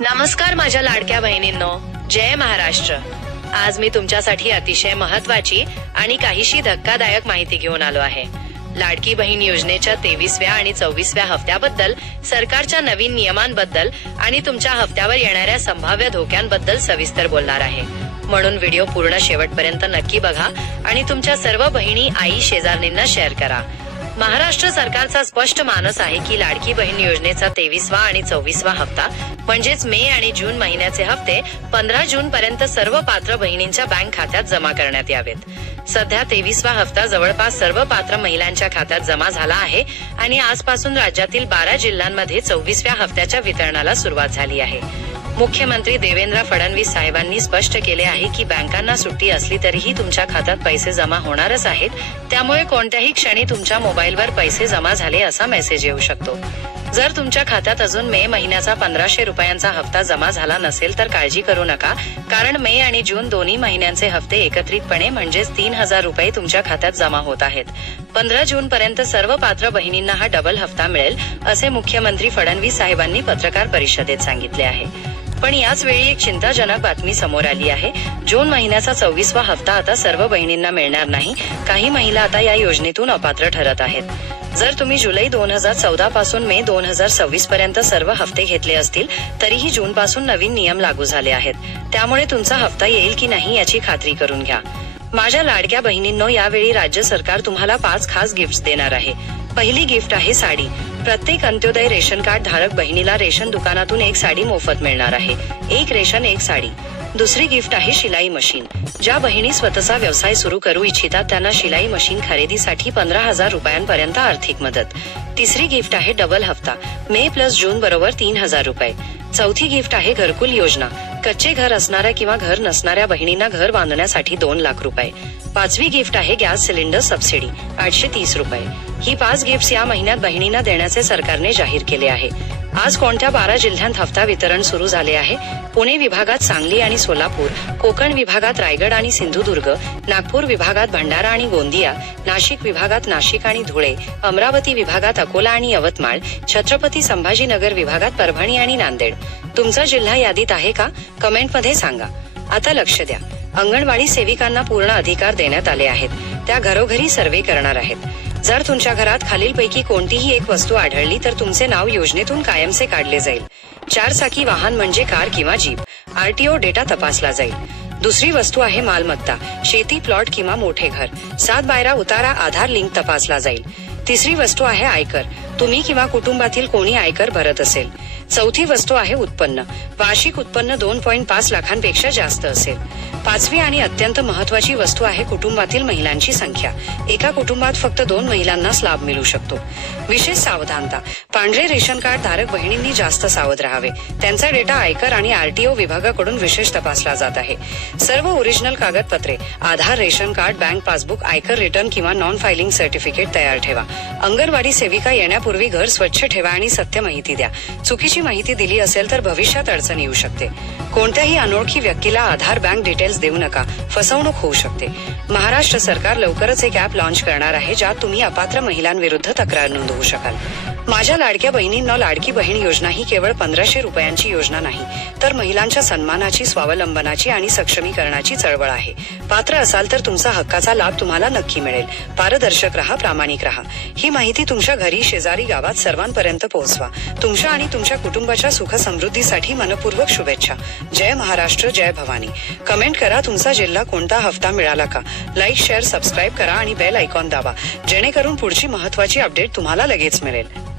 नमस्कार माझ्या लाडक्या बहिणींनो, जय महाराष्ट्र। आज मी तुमच्यासाठी अतिशय महत्त्वाची आणि काहीशी धक्कादायक माहिती घेऊन आलो आहे। लाडकी बहीण योजनेच्या 23व्या आणि 24व्या हप्त्याबद्दल, सरकारच्या नवीन नियमांबद्दल आणि तुमच्या हप्त्यावर येणाऱ्या संभाव्य धोक्यांबद्दल सविस्तर बोलणार आहे। म्हणून व्हिडिओ पूर्ण शेवटपर्यंत नक्की बघा आणि तुमच्या सर्व बहिणी, आई, शेजारणींना शेअर करा। महाराष्ट्र सरकारचा स्पष्ट मानस आहे की लाडकी बहीण योजनेचा 23वा आणि 24वा हप्ता म्हणजेच मे आणि जून महिन्याचे हप्ते 15 जून पर्यंत सर्व पात्र बहिणींच्या बँक खात्यात जमा करण्यात यावेत। सध्या 23वा हप्ता जवळपास सर्व पात्र महिलांच्या खात्यात जमा झाला आहे आणि आजपासून राज्यातील 12 जिल्ह्यांमध्ये 24व्या हप्त्याच्या वितरणाला सुरुवात झाली आहे। मुख्यमंत्री देवेंद्र फडणवीस साहेबांनी स्पष्ट केले आहे की बँकांना सुट्टी असली तरीही तुमच्या खात्यात पैसे जमा होणारच आहेत, त्यामुळे कोणत्याही क्षणी तुमच्या मोबाईलवर पैसे जमा झाले असा मेसेज येऊ शकतो। जर तुमच्या खात्यात अजून मे महिन्याचा 1500 रुपयांचा हप्ता जमा झाला नसेल तर काळजी करू नका, कारण मे आणि जून दोन्ही महिन्यांचे हप्ते एकत्रितपणे म्हणजेच 3000 रुपये तुमच्या खात्यात जमा होत आहेत। 15 जून पर्यंत सर्व पात्र बहिणींना हा डबल हप्ता मिळेल, असे मुख्यमंत्री फडणवीस साहेबांनी पत्रकार परिषदेत सांगितले आहे। पण याच वेळी एक चिंताजनक बातमी समोर आली आहे। जून महिन्याचा 24वा हप्ता आता सर्व बहिणींना मिळणार नाही। काही महिला आता या योजनेतून अपात्र ठरत आहेत। जर तुम्ही जुलै 2014 पासून मे 2026 पर्यंत सर्व हप्ते घेतले असतील तरीही जून पासून नवीन नियम लागू झाले आहेत, त्यामुळे तुमचा हप्ता येईल की नाही याची खात्री करून घ्या। माझ्या लाडक्या बहिणींनो, यावेळी राज्य सरकार तुम्हाला 5 खास गिफ्ट्स देणार आहे। पहिली गिफ्ट आहे साडी। प्रत्येक अंत्योदय रेशन कार्ड धारक बहिणीला रेशन दुकानातून एक साडी मोफत मिळणार आहे। एक रेशन एक साडी। दुसरी गिफ्ट आहे शिलाई मशीन। ज्या बहिणी स्वतःचा व्यवसाय सुरू करू इच्छितात त्यांना शिलाई मशीन खरेदीसाठी 15,000 रुपयांपर्यंत आर्थिक मदत। तिसरी गिफ्ट आहे डबल हप्ता, मे प्लस जून बरोबर 3000 रुपये। चौथी गिफ्ट आहे घरकुल योजना। कच्चे घर असणाऱ्या किंवा घर नसणाऱ्या बहिणींना घर बांधण्यासाठी 2 लाख रुपये। पाचवी गिफ्ट आहे गॅस सिलेंडर सबसिडी 830 रुपये। ही 5 गिफ्ट्स या महिन्यात बहिणींना देण्याचे सरकारने जाहीर केले आहे। आज कोणत्या 12 जिल्ह्यांत हप्ता वितरण सुरू झाले आहे? पुणे विभागात सांगली आणि सोलापूर, कोकण विभागात रायगड आणि सिंधुदुर्ग, नागपूर विभागात भंडारा आणि गोंदिया, नाशिक विभागात नाशिक आणि धुळे, अमरावती विभागात अकोला आणि यवतमाळ, छत्रपती संभाजीनगर विभागात परभणी आणि नांदेड। तुमचा जिल्हा यादीत आहे का? कमेंटमध्ये सांगा। आता लक्ष द्या, अंगणवाडी सेविकांना पूर्ण अधिकार देण्यात आले आहेत। त्या घरोघरी सर्वे करणार आहेत। जर तुमच्या घरात खालीलपैकी कोणतीही एक वस्तू आढळली तर तुमचे नाव योजनेतून कायमचे काढले जाईल। 4 चाकी वाहन म्हणजे कार किंवा जीप, आरटीओ डेटा तपासला जाईल। दुसरी वस्तू आहे मालमत्ता, शेती, प्लॉट किंवा मोठे घर, 7 बायरा उतारा, आधार लिंक तपासला जाईल। तिसरी वस्तू आहे आयकर, तुम्ही किंवा कुटुंबातील कोणी आयकर भरत असेल। चौथी वस्तू आहे उत्पन्न, वार्षिक उत्पन्न 2.5 लाखांपेक्षा जास्त असेल। पाचवी आणि अत्यंत महत्त्वाची वस्तू आहे कुटुंबातील महिलांची संख्या। एका कुटुंबात फक्त 2 महिलांनाच लाभ मिळू शकतो। विशेष सावधानता, पांढरे रेशन कार्ड धारक बहिणींनी जास्त सावध राहावे। त्यांचा डेटा आयकर आणि आरटीओ विभागाकडून विशेष तपासला जात आहे। सर्व ओरिजिनल कागदपत्रे, आधार, रेशन कार्ड, बँक पासबुक, आयकर रिटर्न किंवा नॉन फायलिंग सर्टिफिकेट तयार ठेवा। अंगणवाडी सेविका येण्यापूर्वी घर स्वच्छ ठेवा आणि सत्य माहिती द्या। चुकीची माहिती दिली असेल तर भविष्यात अडचण येऊ शकते। कोणत्याही अनोळखी व्यक्तीला आधार, बँक डिटेल्स देऊ नका, फसवणूक होऊ शकते। महाराष्ट्र सरकार लवकरच एक ॲप लॉन्च करणार आहे ज्यात तुम्ही अपात्र महिलांविरुद्ध तक्रार नोंदवू शकाल। माझ्या लाडक्या बहिणींना, लाडकी बहीण योजना ही केवळ 1500 रुपयांची योजना नाही, तर महिलांच्या सन्मानाची, स्वावलंबनाची आणि सक्षमीकरणाची चळवळ आहे। पात्र असाल तर तुमचा हक्काचा लाभ तुम्हाला नक्की मिळेल। पारदर्शक राहा, प्रामाणिक राहा। ही माहिती तुमच्या घरी, शेजारी, गावात सर्वांपर्यंत पोहोचवा। तुमच्या आणि तुमच्या कुटुंबाच्या सुख समृद्धीसाठी मनपूर्वक शुभेच्छा। जय महाराष्ट्र, जय भवानी। कमेंट करा तुमचा जिल्हा कोणता, हप्ता मिळाला का? लाईक, शेअर, सबस्क्राईब करा आणि बेल आयकॉन दाबा, जेणेकरून पुढची महत्त्वाची अपडेट तुम्हाला लगेच मिळेल।